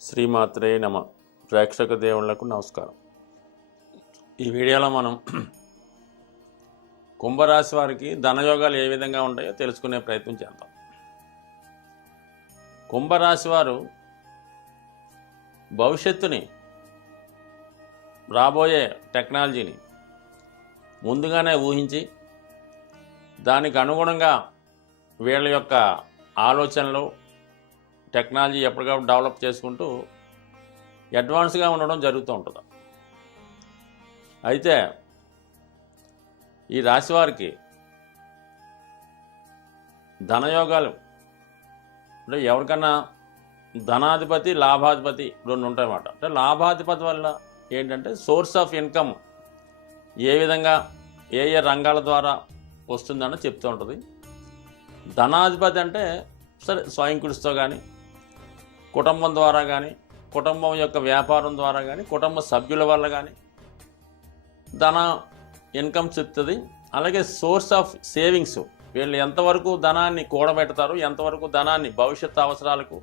శ్రీమాత్రే నమ. ప్రేక్షక దేవుళ్ళకు నమస్కారం. ఈ వీడియోలో మనం కుంభరాశి వారికి ధనయోగాలు ఏ విధంగా ఉంటాయో తెలుసుకునే ప్రయత్నం చేద్దాం. కుంభరాశి వారు భవిష్యత్తుని రాబోయే టెక్నాలజీని ముందుగానే ఊహించి దానికి అనుగుణంగా వీళ్ళ యొక్క ఆలోచనలు టెక్నాలజీ ఎప్పటికప్పుడు డెవలప్ చేసుకుంటూ అడ్వాన్స్గా ఉండడం జరుగుతూ ఉంటుంది. అయితే ఈ రాశి వారికి ధనయోగాలు అంటే ఎవరికన్నా ధనాధిపతి లాభాధిపతి రెండు ఉంటాయన్నమాట. అంటే లాభాధిపతి వల్ల ఏంటంటే సోర్స్ ఆఫ్ ఇన్కమ్ ఏ విధంగా ఏ ఏ రంగాల ద్వారా వస్తుందని చెప్తూ ఉంటుంది. ధనాధిపతి అంటే సరే స్వయం కృషితో కానీ కుటుంబం ద్వారా కానీ కుటుంబం యొక్క వ్యాపారం ద్వారా కానీ కుటుంబ సభ్యుల వల్ల కానీ ధన ఇన్కమ్ చెప్తుంది. అలాగే సోర్స్ ఆఫ్ సేవింగ్స్ వీళ్ళు ఎంతవరకు ధనాన్ని కూడబెడతారు ఎంతవరకు ధనాన్ని భవిష్యత్ అవసరాలకు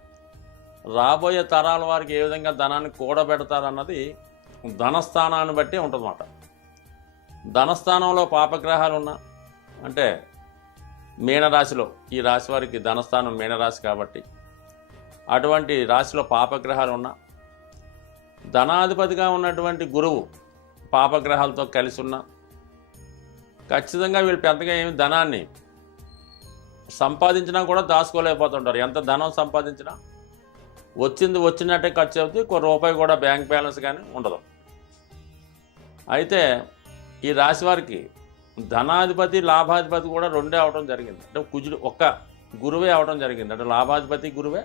రాబోయే తరాల వారికి ఏ విధంగా ధనాన్ని కూడబెడతారు అన్నది ధనస్థానాన్ని బట్టి ఉంటుందన్నమాట. ధనస్థానంలో పాపగ్రహాలు ఉన్నా అంటే మీనరాశిలో ఈ రాశి వారికి ధనస్థానం మీనరాశి కాబట్టి అటువంటి రాశిలో పాపగ్రహాలు ఉన్న ధనాధిపతిగా ఉన్నటువంటి గురువు పాపగ్రహాలతో కలిసి ఉన్న ఖచ్చితంగా వీళ్ళు పెద్దగా ఏమి ధనాన్ని సంపాదించినా కూడా దాచుకోలేకపోతుంటారు. ఎంత ధనం సంపాదించినా వచ్చింది వచ్చినట్టే ఖర్చు అవుతుంది ఒక రూపాయి కూడా బ్యాంక్ బ్యాలెన్స్ కానీ ఉండదు. అయితే ఈ రాశి వారికి ధనాధిపతి లాభాధిపతి కూడా రెండే అవడం జరిగింది. అంటే కుజుడు ఒక్క గురువే అవడం జరిగింది. అంటే లాభాధిపతి గురువే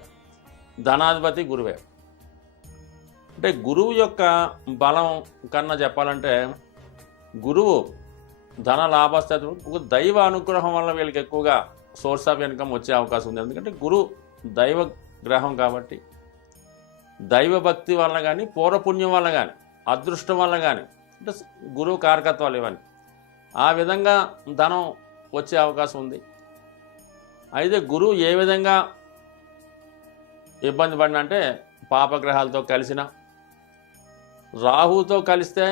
ధనాధిపతి గురువే. అంటే గురువు యొక్క బలం కన్నా చెప్పాలంటే గురువు ధన లాభస్థితి దైవ అనుగ్రహం వల్ల వీళ్ళకి ఎక్కువగా సోర్స్ ఆఫ్ ఇన్కమ్ వచ్చే అవకాశం ఉంది. ఎందుకంటే గురువు దైవ గ్రహం కాబట్టి దైవ భక్తి వల్ల కానీ పూర్వపుణ్యం వల్ల కానీ అదృష్టం వల్ల కానీ అంటే గురువు కారకత్వాలు ఇవన్నీ. ఆ విధంగా ధనం వచ్చే అవకాశం ఉంది. అయితే గురువు ఏ విధంగా ఇబ్బంది పడిన అంటే పాపగ్రహాలతో కలిసిన రాహుతో కలిస్తే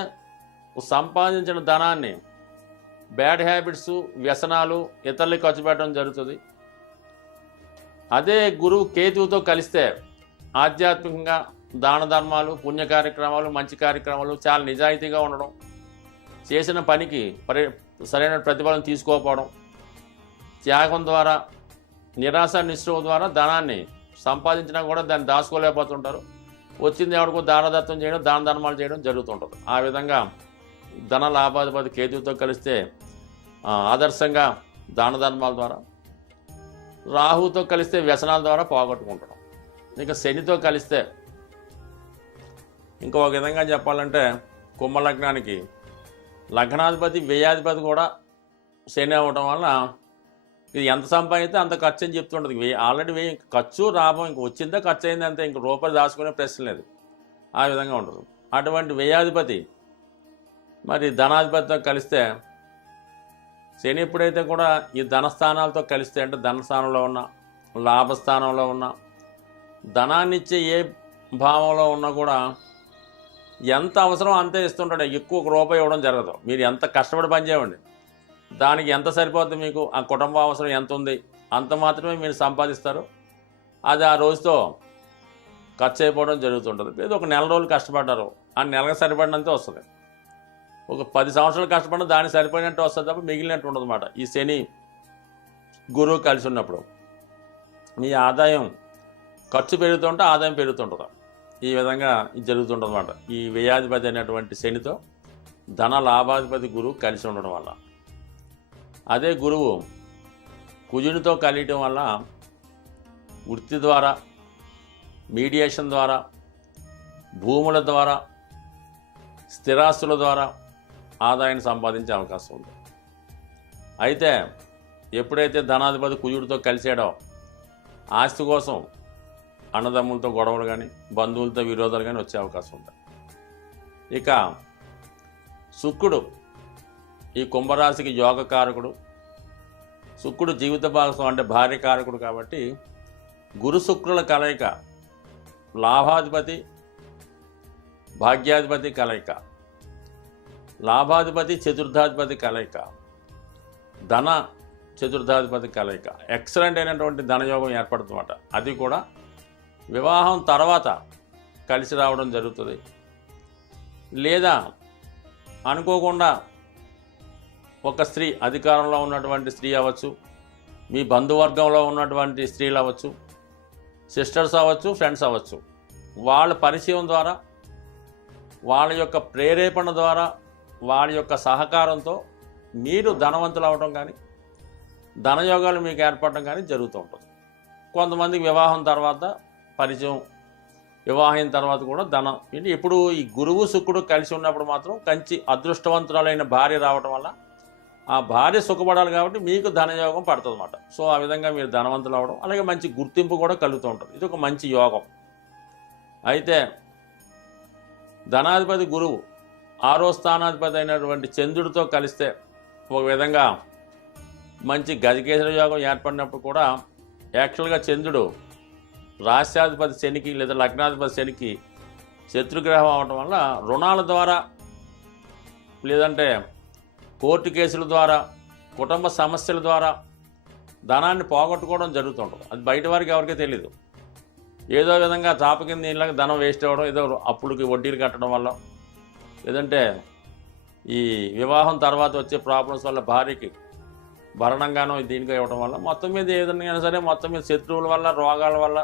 సంపాదించిన ధనాన్ని బ్యాడ్ హ్యాబిట్స్ వ్యసనాలు ఇతరులకు ఖర్చు పెట్టడం జరుగుతుంది. అదే గురువు కేతువుతో కలిస్తే ఆధ్యాత్మికంగా దాన ధర్మాలు పుణ్య కార్యక్రమాలు మంచి కార్యక్రమాలు చాలా నిజాయితీగా ఉండడం చేసిన పనికి పరి సరైన ప్రతిఫలం తీసుకోకపోవడం త్యాగం ద్వారా నిరాశ నిశ్చయం ద్వారా ధనాన్ని సంపాదించినా కూడా దాన్ని దాచుకోలేకపోతుంటారు. వచ్చింది ఎవరికో దానదత్వం చేయడం దాన ధర్మాలు చేయడం జరుగుతుంటుంది. ఆ విధంగా ధన లాభాధిపతి కేతువుతో కలిస్తే ఆదర్శంగా దాన ధర్మాల ద్వారా రాహుతో కలిస్తే వ్యసనాల ద్వారా పోగొట్టుకుంటాం ఇంకా శనితో కలిస్తే ఇంకో విధంగా చెప్పాలంటే కుంభలగ్నానికి లగ్నాధిపతి వ్యయాధిపతి కూడా శని అవ్వటం వలన ఇది ఎంత సంపాదిస్తే అంత ఖర్చు అని చెప్తుంటుంది. ఆల్రెడీ వెయ్యి ఖర్చు లాభం ఇంక వచ్చిందా ఖర్చు అయింది అంతే ఇంక రూపాయలు దాచుకునే ప్రశ్న లేదు. ఆ విధంగా ఉండదు అటువంటి వ్యయాధిపతి మరి ధనాధిపతితో కలిస్తే శని ఎప్పుడైతే కూడా ఈ ధనస్థానాలతో కలిస్తే అంటే ధనస్థానంలో ఉన్న లాభస్థానంలో ఉన్న ధనాన్ని ఇచ్చే ఏ భావంలో ఉన్నా కూడా ఎంత అవసరం అంతే ఇస్తుంటాడు. ఎక్కువ రూపాయి ఇవ్వడం జరగదు. మీరు ఎంత కష్టపడి పనిచేయండి దానికి ఎంత సరిపోద్ది మీకు? ఆ కుటుంబ అవసరం ఎంత ఉంది అంత మాత్రమే మీరు సంపాదిస్తారు. అది ఆ రోజుతో ఖర్చు అయిపోవడం జరుగుతుంటుంది. ఏదో ఒక నెల రోజులు కష్టపడ్డారు. ఆ నెలకు సరిపడినంతే వస్తుంది. ఒక పది సంవత్సరాలు కష్టపడిన దానికి సరిపోయినట్టు వస్తుంది తప్ప మిగిలినట్టు ఉండదు అన్నమాట ఈ శని గురువు కలిసి ఉన్నప్పుడు మీ ఆదాయం ఖర్చు పెరుగుతుంటే ఆదాయం పెరుగుతుంటుంది. ఈ విధంగా జరుగుతుంటుంది అనమాట ఈ వ్యయాధిపతి అయినటువంటి శనితో ధన లాభాధిపతి గురువు కలిసి ఉండడం వల్ల. అదే గురువు కుజునితో కలియటం వల్ల వృత్తి ద్వారా మీడియేషన్ ద్వారా భూముల ద్వారా స్థిరాస్తుల ద్వారా ఆదాయాన్ని సంపాదించే అవకాశం ఉంది. అయితే ఎప్పుడైతే ధనాధిపతి కుజుడితో కలిసాడో ఆస్తి కోసం అన్నదమ్ములతో గొడవలు కానీ బంధువులతో విరోధాలు కానీ వచ్చే అవకాశం ఉంది. ఇక శుక్రుడు ఈ కుంభరాశికి యోగ కారకుడు శుక్రుడు జీవిత భాగస్వామి అంటే భార్య కారకుడు కాబట్టి గురు శుక్రుల కలయిక లాభాధిపతి భాగ్యాధిపతి కలయిక లాభాధిపతి చతుర్థాధిపతి కలయిక ధన చతుర్థాధిపతి కలయిక. ఎక్సలెంట్ అయినటువంటి ధనయోగం ఏర్పడుతుందన్నమాట. అది కూడా వివాహం తర్వాత కలిసి రావడం జరుగుతుంది. లేదా అనుకోకుండా ఒక స్త్రీ అధికారంలో ఉన్నటువంటి స్త్రీ అవ్వచ్చు మీ బంధువర్గంలో ఉన్నటువంటి స్త్రీలు అవ్వచ్చు సిస్టర్స్ అవ్వచ్చు ఫ్రెండ్స్ అవ్వచ్చు. వాళ్ళ పరిచయం ద్వారా వాళ్ళ యొక్క ప్రేరేపణ ద్వారా వాళ్ళ యొక్క సహకారంతో మీరు ధనవంతులు అవడం కానీ ధనయోగాలు మీకు ఏర్పడడం కానీ జరుగుతూ ఉంటుంది. కొంతమందికి వివాహం తర్వాత పరిచయం వివాహం తర్వాత కూడా ధనం. ఏంటి? ఇప్పుడు ఈ గురువు శుక్రుడు కలిసి ఉన్నప్పుడు మాత్రం కంచి అదృష్టవంతురాలైన భార్య రావడం వల్ల ఆ భార్య సుఖపడాలి కాబట్టి మీకు ధనయోగం పడుతుంది అనమాట సో ఆ విధంగా మీరు ధనవంతులు అవడం అలాగే మంచి గుర్తింపు కూడా కలుగుతూ ఉంటుంది. ఇది ఒక మంచి యోగం. అయితే ధనాధిపతి గురువు ఆరో స్థానాధిపతి అయినటువంటి చంద్రుడితో కలిస్తే ఒక విధంగా మంచి గజకేశ్వర యోగం ఏర్పడినప్పుడు కూడా యాక్చువల్గా చంద్రుడు రాష్ట్రాధిపతి శనికి లేదా లగ్నాధిపతి శనికి శత్రుగ్రహం అవటం వల్ల రుణాల ద్వారా లేదంటే కోర్టు కేసుల ద్వారా కుటుంబ సమస్యల ద్వారా ధనాన్ని పోగొట్టుకోవడం జరుగుతుంటుంది. అది బయట వారికి ఎవరికీ తెలియదు ఏదో విధంగా చాప కింద ఇళ్ళకి ధనం వేస్ట్ అవ్వడం ఏదో అప్పులకి వడ్డీలు కట్టడం వల్ల లేదంటే ఈ వివాహం తర్వాత వచ్చే ప్రాబ్లమ్స్ వల్ల భార్యకి భరణంగానో దీనికో ఇవ్వడం వల్ల మొత్తం మీద ఏ విధంగా సరే మొత్తం మీద శత్రువుల వల్ల రోగాల వల్ల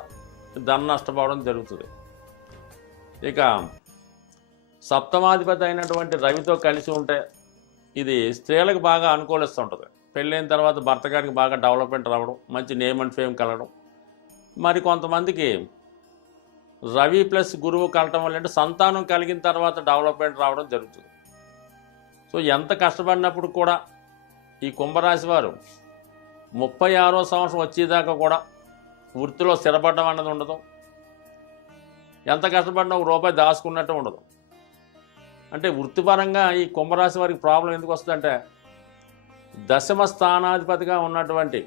ధన నష్టపోవడం జరుగుతుంది. ఇక సప్తమాధిపతి అయినటువంటి రవితో కలిసి ఉంటే ఇది స్త్రీలకు బాగా అనుకూలిస్తుంటుంది. పెళ్ళైన తర్వాత భర్త గారికి బాగా డెవలప్మెంట్ రావడం మంచి నేమ్ అండ్ ఫేమ్ కలగడం. మరి కొంతమందికి రవి ప్లస్ గురువు కలటం వల్ల అంటే సంతానం కలిగిన తర్వాత డెవలప్మెంట్ రావడం జరుగుతుంది. సో ఎంత కష్టపడినప్పుడు కూడా ఈ కుంభరాశి వారు ముప్పై ఆరో సంవత్సరం వచ్చేదాకా కూడా వృత్తిలో స్థిరపడడం అన్నది ఉండదు. ఎంత కష్టపడినా ఒక రూపాయి దాచుకున్నట్టు ఉండదు. అంటే వృత్తిపరంగా ఈ కుంభరాశి వారికి ప్రాబ్లం ఎందుకు వస్తుందంటే దశమ స్థానాధిపతిగా ఉన్నటువంటి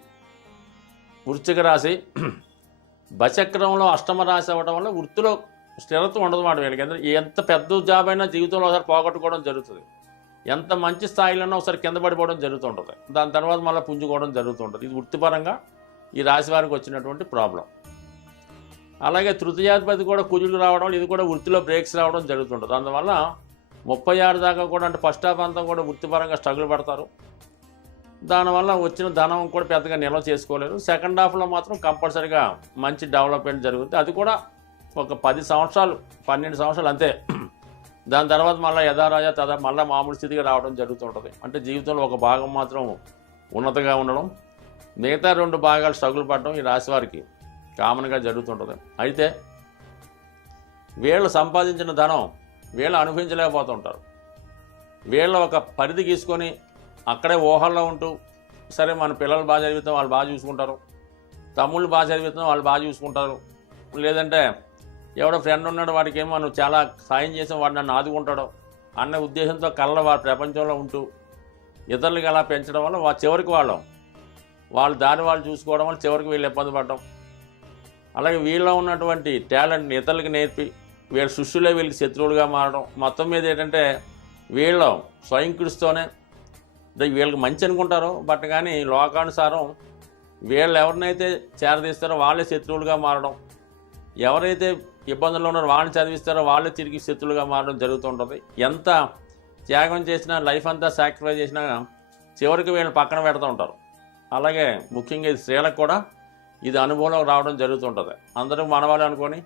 వృశ్చిక రాశి బచక్రంలో అష్టమ రాశి అవ్వడం వల్ల వృత్తిలో స్థిరత్వం ఉండదు మాట వీళ్ళకి. ఎందుకంటే ఎంత పెద్ద జాబ్ అయినా జీవితంలో ఒకసారి పోగొట్టుకోవడం జరుగుతుంది. ఎంత మంచి స్థాయిలోనో ఒకసారి కింద పడిపోవడం జరుగుతుంటుంది. దాని తర్వాత మళ్ళీ పుంజుకోవడం జరుగుతుంటుంది. ఇది వృత్తిపరంగా ఈ రాశి వారికి వచ్చినటువంటి ప్రాబ్లం. అలాగే తృతీయాధిపతి కూడా కుజులు రావడం ఇది కూడా వృత్తిలో బ్రేక్స్ రావడం జరుగుతుంటుంది. అందువల్ల ముప్పై ఆరు దాకా కూడా అంటే ఫస్ట్ హాఫ్ అంతా కూడా వృత్తిపరంగా స్ట్రగుల్ పడతారు. దానివల్ల వచ్చిన ధనం కూడా పెద్దగా నిల్వ చేసుకోలేరు. సెకండ్ హాఫ్లో మాత్రం కంపల్సరీగా మంచి డెవలప్మెంట్ జరుగుతుంది అది కూడా ఒక పది సంవత్సరాలు పన్నెండు సంవత్సరాలు అంతే. దాని తర్వాత మళ్ళీ యథారాజా తదా మళ్ళీ మామూలు స్థితికి రావడం జరుగుతుంటుంది. అంటే జీవితంలో ఒక భాగం మాత్రం ఉన్నతగా ఉండడం మిగతా రెండు భాగాలు స్ట్రగుల్ పడడం ఈ రాశి వారికి కామన్గా జరుగుతుంటుంది. అయితే వీళ్ళు సంపాదించిన ధనం వీళ్ళు అనుభవించలేకపోతుంటారు. వీళ్ళు ఒక పరిధి గీసుకొని అక్కడే ఊహల్లో ఉంటూ సరే మన పిల్లలు బాగా చదివితే వాళ్ళు బాగా చూసుకుంటారు. తమ్ముళ్ళు బాగా చదివితే వాళ్ళు బాగా చూసుకుంటారు. లేదంటే ఎవడో ఫ్రెండ్ ఉన్నాడు వాడికి ఏమో నువ్వు చాలా సాయం చేసాం వాడు నన్ను ఆదుకుంటాడు అన్న ఉద్దేశంతో కళ్ళ వారి ప్రపంచంలో ఉంటూ ఇతరులకి అలా పెంచడం వల్ల వా చివరికి వాళ్ళం. వాళ్ళు దారి వాళ్ళు చూసుకోవడం వల్ల చివరికి వీళ్ళు ఇబ్బంది పడడం. అలాగే వీళ్ళలో ఉన్నటువంటి టాలెంట్ని ఇతరులకి నేర్పి వీళ్ళ శిష్యులే వీళ్ళకి శత్రువులుగా మారడం. మొత్తం మీద ఏంటంటే వీళ్ళు స్వయం వీళ్ళకి మంచి అనుకుంటారు బట్ కానీ లోకానుసారం వీళ్ళు ఎవరినైతే చేరదీస్తారో వాళ్ళే శత్రువులుగా మారడం. ఎవరైతే ఇబ్బందుల్లో ఉన్నారో వాళ్ళని చదివిస్తారో వాళ్ళే తిరిగి శత్రువులుగా మారడం జరుగుతుంటుంది. ఎంత త్యాగం చేసినా లైఫ్ అంతా సాక్రిఫైస్ చేసినా చివరికి వీళ్ళని పక్కన పెడుతూ ఉంటారు. అలాగే ముఖ్యంగా ఇది స్త్రీలకు కూడా ఇది అనుభవంలోకి రావడం జరుగుతుంటుంది. అందరూ మనవాళ్ళు అనుకొని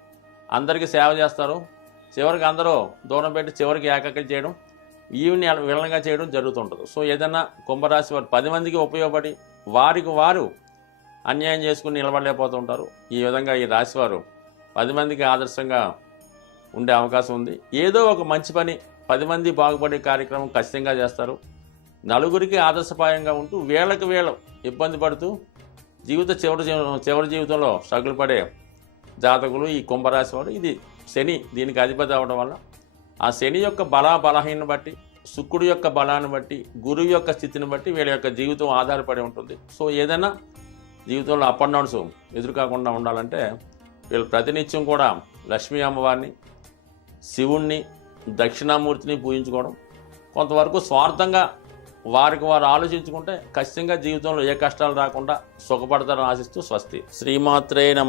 అందరికీ సేవ చేస్తారు. చివరికి అందరూ దూరం పెట్టి చివరికి ఏకాకి చేయడం ఈవిని విలనంగా చేయడం జరుగుతుంటుంది. సో ఏదైనా కుంభరాశి వారు పది మందికి ఉపయోగపడి వారికి వారు అన్యాయం చేసుకుని నిలబడలేకపోతుంటారు. ఈ విధంగా ఈ రాశి వారు పది మందికి ఆదర్శంగా ఉండే అవకాశం ఉంది. ఏదో ఒక మంచి పని పది మంది బాగుపడే కార్యక్రమం ఖచ్చితంగా చేస్తారు. నలుగురికి ఆదర్శపాయంగా ఉంటూ వేళకు వేళ ఇబ్బంది పడుతూ జీవిత చివరి చివరి జీవితంలో సగులు పడే జాతకులు ఈ కుంభరాశి వారు. ఇది శని దీనికి అధిపతి అవడం వల్ల. ఆ శని యొక్క బల బలహీనను బట్టి శుక్రుడు యొక్క బలాన్ని బట్టి గురువు యొక్క స్థితిని బట్టి వీళ్ళ యొక్క జీవితం ఆధారపడి ఉంటుంది. సో ఏదైనా జీవితంలో అప్ అండ్ డౌన్స్ ఎదురు కాకుండా ఉండాలంటే వీళ్ళు ప్రతినిత్యం కూడా లక్ష్మీ అమ్మవారిని శివుణ్ణి దక్షిణామూర్తిని పూజించుకోవడం. కొంతవరకు స్వార్థంగా వారికి వారు ఆలోచించుకుంటే ఖచ్చితంగా జీవితంలో ఏ కష్టాలు రాకుండా సుఖపడతారని ఆశిస్తూ స్వస్తి. శ్రీమాత్రే